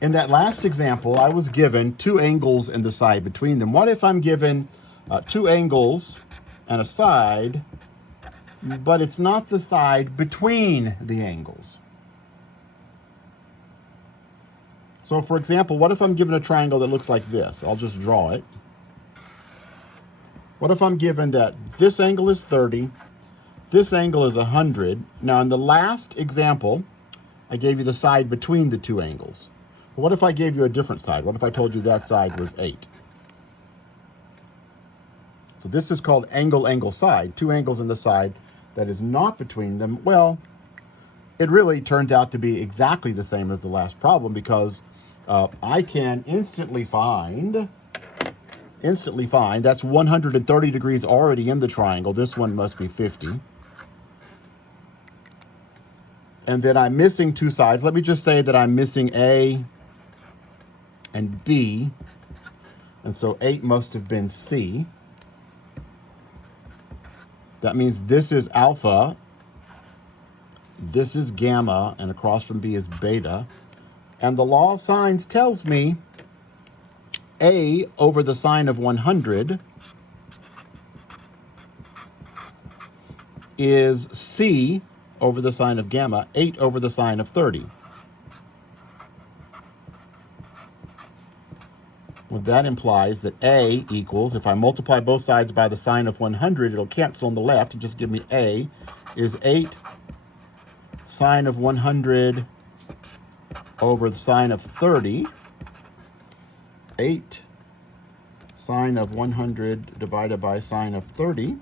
In that last example, I was given two angles and the side between them. What if I'm given two angles and a side, but it's not the side between the angles? So for example, what if I'm given a triangle that looks like this? I'll just draw it. What if I'm given that this angle is 30, this angle is 100. Now in the last example, I gave you the side between the two angles. What if I gave you a different side? What if I told you that side was 8? So this is called angle, angle, side. Two angles in the side that is not between them. Well, it really turns out to be exactly the same as the last problem, because I can instantly find, that's 130 degrees already in the triangle. This one must be 50. And then I'm missing two sides. Let me just say that I'm missing A and B. And so 8 must have been C. That means this is alpha, this is gamma, and across from B is beta. And the law of sines tells me A over the sine of 100 is C over the sine of gamma, 8 over the sine of 30. Well, that implies that A equals, if I multiply both sides by the sine of 100, it'll cancel on the left and just give me A is 8 sine of 100 over the sine of 30. 8 sine of 100 divided by sine of 30.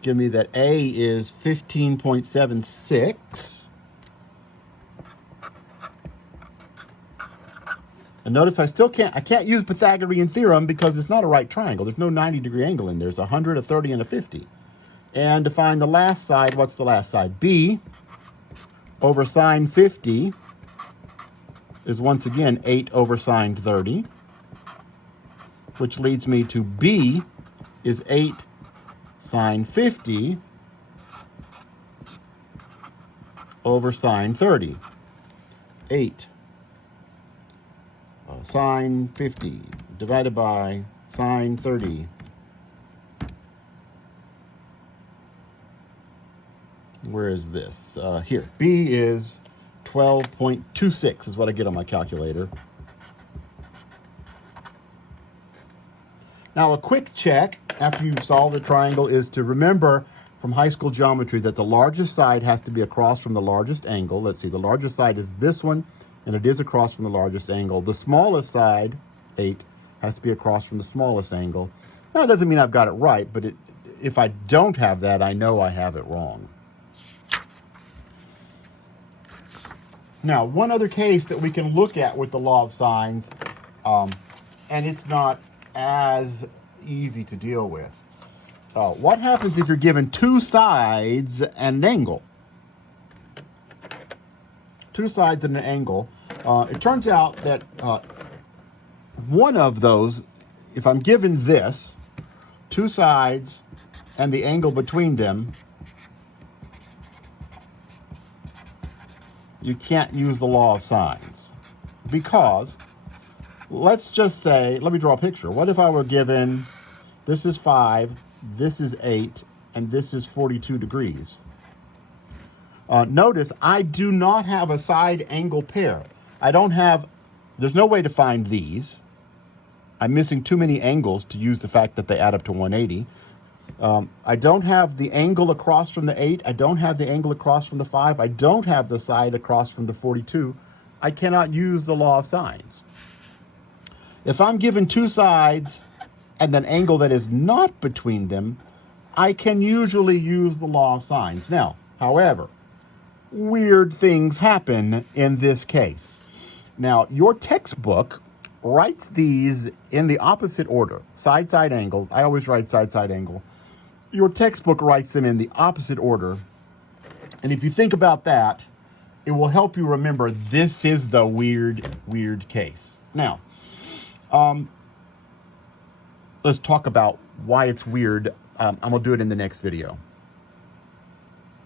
Give me that A is 15.76. And notice I can't use Pythagorean theorem because it's not a right triangle. There's no 90-degree angle in there. There's 100, a 30, and a 50. And to find the last side, what's the last side? B over sine 50 is once again 8 over sine 30, which leads me to B is 8 sine 50 over sine 30. 8 sine 50 divided by sine 30. Where is this? Here. B is 12.26 is what I get on my calculator. Now a quick check after you've solved the triangle is to remember from high school geometry that the largest side has to be across from the largest angle. Let's see, the largest side is this one, and it is across from the largest angle. The smallest side, 8, has to be across from the smallest angle. Now, it doesn't mean I've got it right, but if I don't have that, I know I have it wrong. Now, one other case that we can look at with the law of sines, and it's not as easy to deal with. What happens if you're given two sides and an angle? Two sides and an angle. It turns out that one of those, if I'm given this, two sides and the angle between them, you can't use the law of sines. Because, let's just say, let me draw a picture. What if I were given, this is 5, this is 8, and this is 42 degrees? Notice I do not have a side angle pair. There's no way to find these. I'm missing too many angles to use the fact that they add up to 180. I don't have the angle across from the 8. I don't have the angle across from the 5. I don't have the side across from the 42. I cannot use the law of sines. If I'm given two sides and an angle that is not between them, I can usually use the law of sines. Now, however, weird things happen in this case. Now, your textbook writes these in the opposite order. Side, side, angle. I always write side, side, angle. Your textbook writes them in the opposite order. And if you think about that, it will help you remember this is the weird case. Now, let's talk about why it's weird. I'm going to do it in the next video.